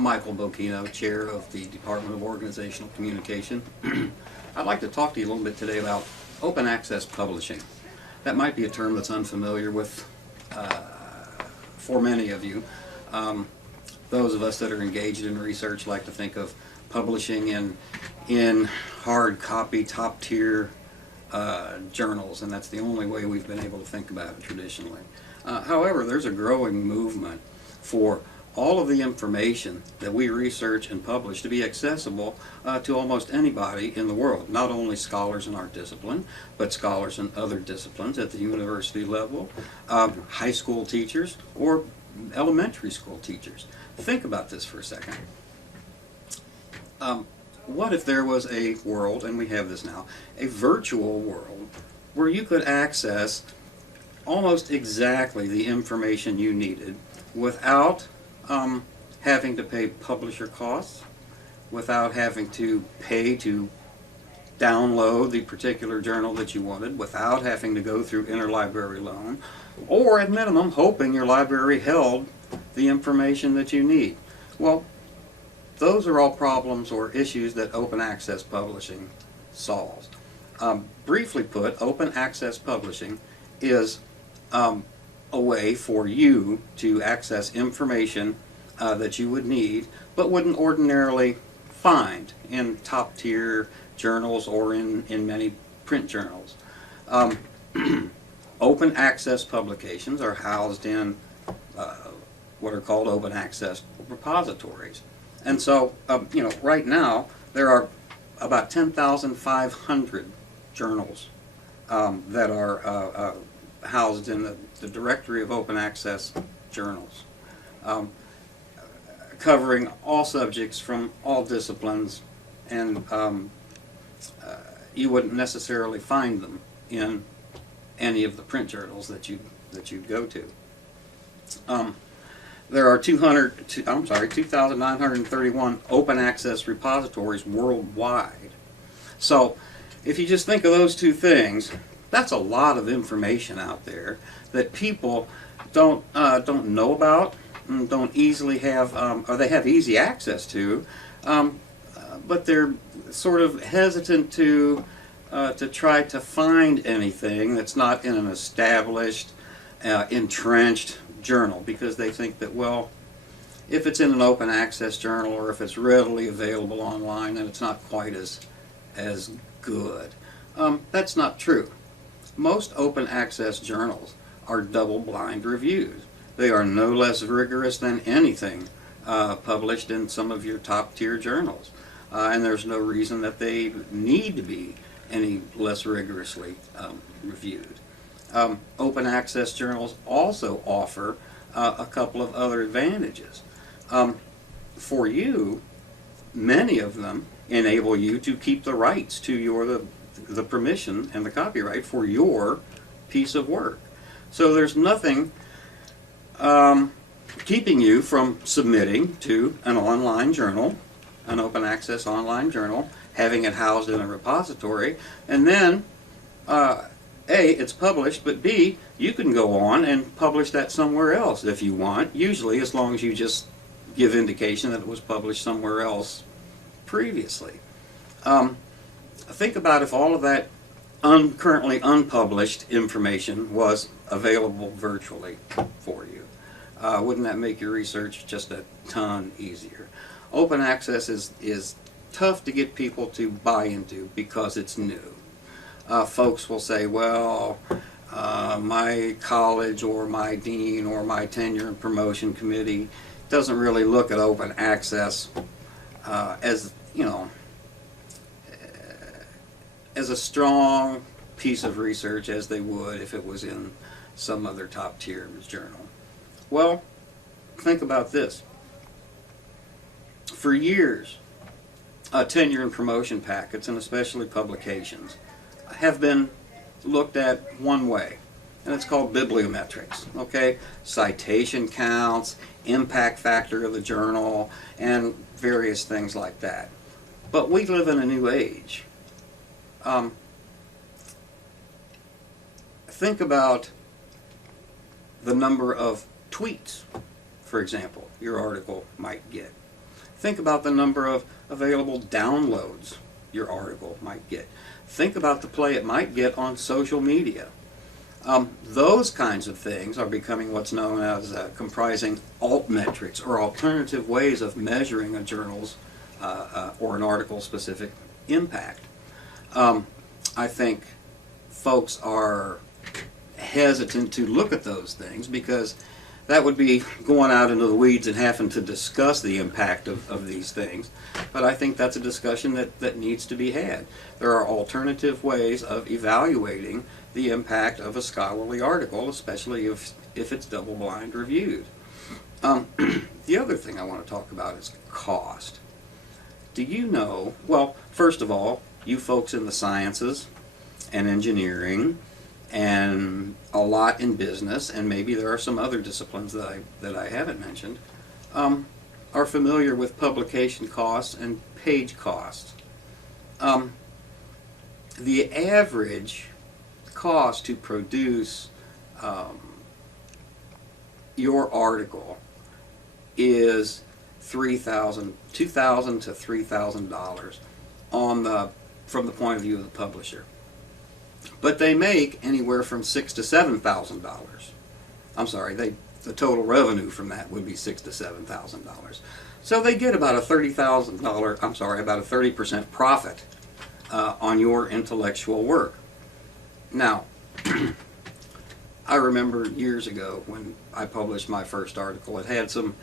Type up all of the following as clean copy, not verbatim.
I'm Michael Bokeno, Chair of the Department of Organizational Communication. I'd like to talk to you a little bit today about open access publishing. That might be a term that's unfamiliar with for many of you. Those of us that are engaged in research like to think of publishing in hard copy, top tier journals, and that's the only way we've been able to think about it traditionally. However, there's a growing movement for all of the information that we research and publish to be accessible to almost anybody in the world, not only scholars in our discipline, but scholars in other disciplines at the university level, high school teachers, or elementary school teachers. Think about this for a second. What if there was a world, and we have this now, a virtual world where you could access almost exactly the information you needed without having to pay publisher costs, without having to pay to download the particular journal that you wanted, without having to go through interlibrary loan, or at minimum hoping your library held the information that you need? Well, those are all problems or issues that open access publishing solves. Briefly put, open access publishing is a way for you to access information that you would need but wouldn't ordinarily find in top tier journals or in many print journals. Open access publications are housed in what are called open access repositories. And so, right now there are about 10,500 journals that are housed in the directory of open access journals, covering all subjects from all disciplines, and you wouldn't necessarily find them in any of the print journals that you'd go to. There are 2,931 open access repositories worldwide. So if you just think of those two things, that's a lot of information out there that people don't know about, and don't easily have, or they have easy access to, but they're sort of hesitant to try to find anything that's not in an established, entrenched journal, because they think that, well, if it's in an open access journal or if it's readily available online, then it's not quite as good. That's not true. Most open access journals are double-blind reviews. They are no less rigorous than anything published in some of your top-tier journals. And there's no reason that they need to be any less rigorously reviewed. Open access journals also offer a couple of other advantages. For you, many of them enable you to keep the rights to the permission and the copyright for your piece of work. So there's nothing keeping you from submitting to an online journal, an open access online journal, having it housed in a repository, and then A, it's published, but B, you can go on and publish that somewhere else if you want, usually as long as you just give indication that it was published somewhere else previously. Think about if all of that currently unpublished information was available virtually for you. Wouldn't that make your research just a ton easier? Open access is tough to get people to buy into because it's new. Folks will say, well, my college or my dean or my tenure and promotion committee doesn't really look at open access as, as a strong piece of research as they would if it was in some other top tier journal. Well, think about this. For years, tenure and promotion packets, and especially publications, have been looked at one way, and it's called bibliometrics. Okay, citation counts, impact factor of the journal, and various things like that. But we live in a new age. Think about the number of tweets, for example, your article might get. Think about the number of available downloads your article might get. Think about the play it might get on social media. Those kinds of things are becoming what's known as comprising altmetrics, or alternative ways of measuring a journal's or an article's specific impact. I think folks are hesitant to look at those things because that would be going out into the weeds and having to discuss the impact of these things. But I think that's a discussion that needs to be had. There are alternative ways of evaluating the impact of a scholarly article, especially if it's double-blind reviewed. The other thing I want to talk about is cost. Do you know, well, first of all, you folks in the sciences and engineering and a lot in business, and maybe there are some other disciplines that I haven't mentioned, are familiar with publication costs and page costs. The average cost to produce your article is $2,000 to $3,000 from the point of view of the publisher. But they make anywhere from $6,000 to $7,000. I'm sorry, the total revenue from that would be $6,000 to $7,000. So they get about a about a 30% profit on your intellectual work. Now, I remember years ago when I published my first article, it had some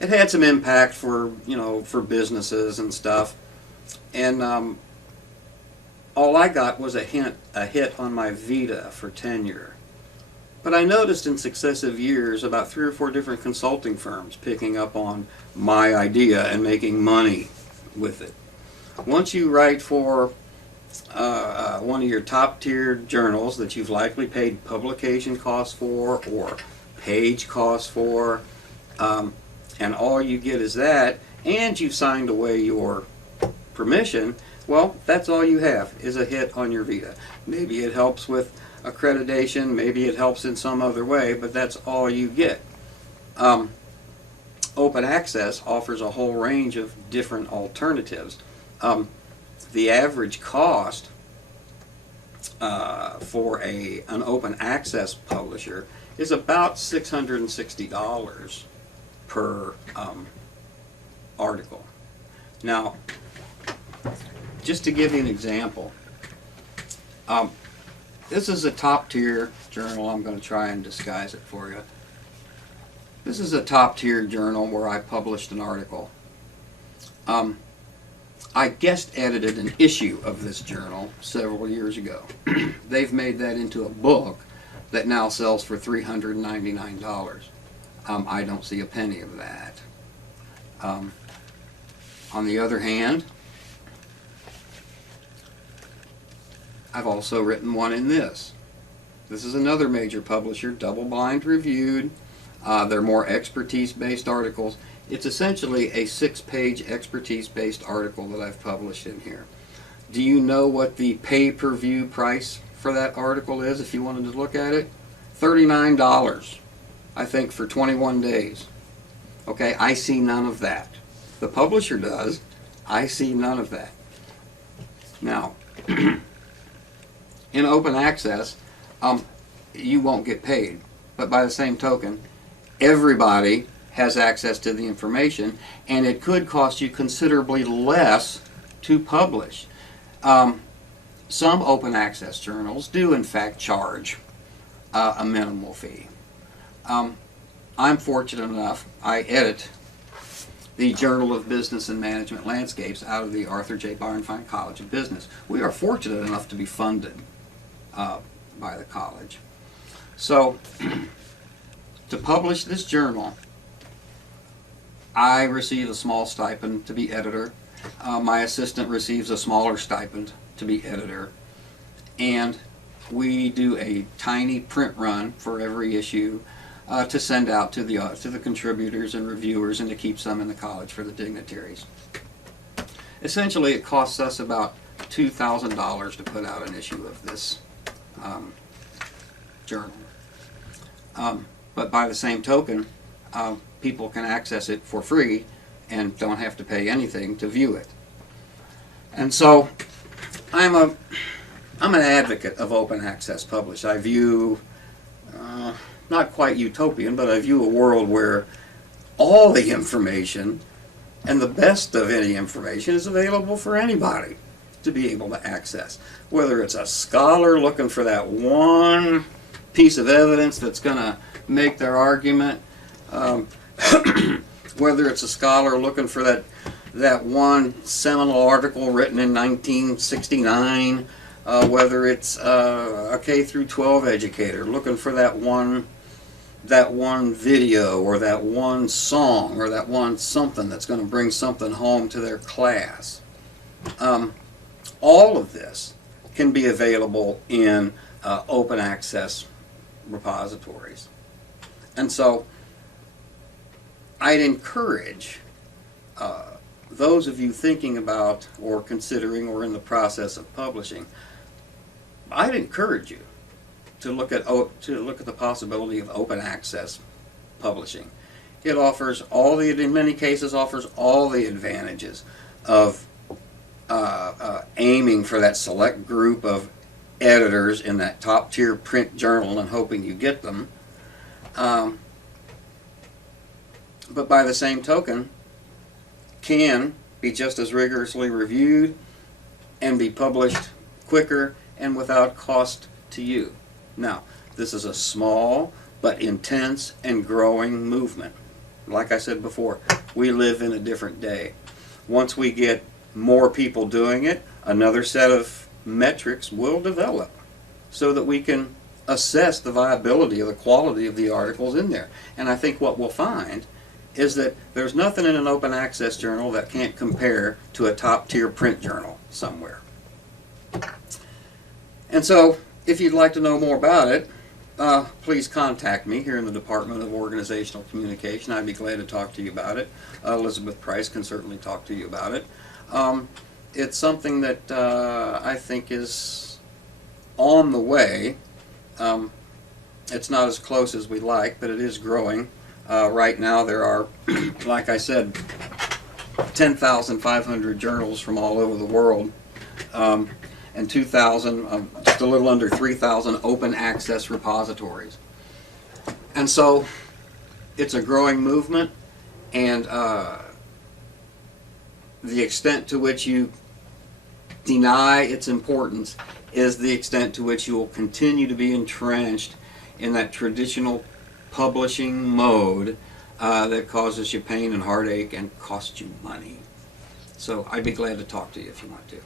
impact for businesses and stuff, and all I got was a hit on my vita for tenure. But I noticed in successive years about 3 or 4 different consulting firms picking up on my idea and making money with it. Once you write for one of your top tier journals that you've likely paid publication costs for or page costs for, and all you get is that, and you've signed away your permission, well, that's all you have is a hit on your vita. Maybe it helps with accreditation, maybe it helps in some other way, but that's all you get. Open access offers a whole range of different alternatives. The average cost for an open access publisher is about $660 per article. Now, just to give you an example, this is a top tier journal. I'm going to try and disguise it for you. This is a top tier journal where I published an article. I guest edited an issue of this journal several years ago. They've made that into a book that now sells for $399. I don't see a penny of that. On the other hand, I've also written one in this. This is another major publisher, double-blind reviewed. They're more expertise-based articles. It's essentially a 6-page expertise-based article that I've published in here. Do you know what the pay-per-view price for that article is if you wanted to look at it? $39, I think, for 21 days. Okay, I see none of that. The publisher does. I see none of that. Now, in open access, you won't get paid. But by the same token, everybody has access to the information, and it could cost you considerably less to publish. Some open access journals do in fact charge a minimal fee. I'm fortunate enough, I edit the Journal of Business and Management Landscapes out of the Arthur J. Barnfine College of Business. We are fortunate enough to be funded by the college. So, to publish this journal, I receive a small stipend to be editor. My assistant receives a smaller stipend to be editor. And we do a tiny print run for every issue to send out to the contributors and reviewers and to keep some in the college for the dignitaries. Essentially, it costs us about $2,000 to put out an issue of this journal. But by the same token, people can access it for free and don't have to pay anything to view it. And so I'm an advocate of open access publish. I view, not quite utopian, but I view a world where all the information and the best of any information is available for anybody to be able to access. Whether it's a scholar looking for that one piece of evidence that's going to make their argument, whether it's a scholar looking for that one seminal article written in 1969, whether it's a K through 12 educator looking for that one video or that one song or that one something that's going to bring something home to their class. All of this can be available in open access repositories. And so I'd encourage those of you thinking about or considering or in the process of publishing, I'd encourage you to look at the possibility of open access publishing. It offers in many cases offers all the advantages of aiming for that select group of editors in that top tier print journal and hoping you get them. But by the same token, can be just as rigorously reviewed and be published quicker and without cost to you. Now, this is a small but intense and growing movement. Like I said before, we live in a different day. Once we get more people doing it, another set of metrics will develop so that we can assess the viability of the quality of the articles in there. And I think what we'll find is that there's nothing in an open access journal that can't compare to a top tier print journal somewhere. And so if you'd like to know more about it, please contact me here in the Department of Organizational Communication. I'd be glad to talk to you about it. Elizabeth Price can certainly talk to you about it. It's something that I think is on the way. It's not as close as we'd like, but it is growing. Right now there are, like I said, 10,500 journals from all over the world, and 2,000, just a little under 3,000 open access repositories. And so it's a growing movement, and the extent to which you deny its importance is the extent to which you will continue to be entrenched in that traditional publishing mode that causes you pain and heartache and costs you money. So I'd be glad to talk to you if you want to.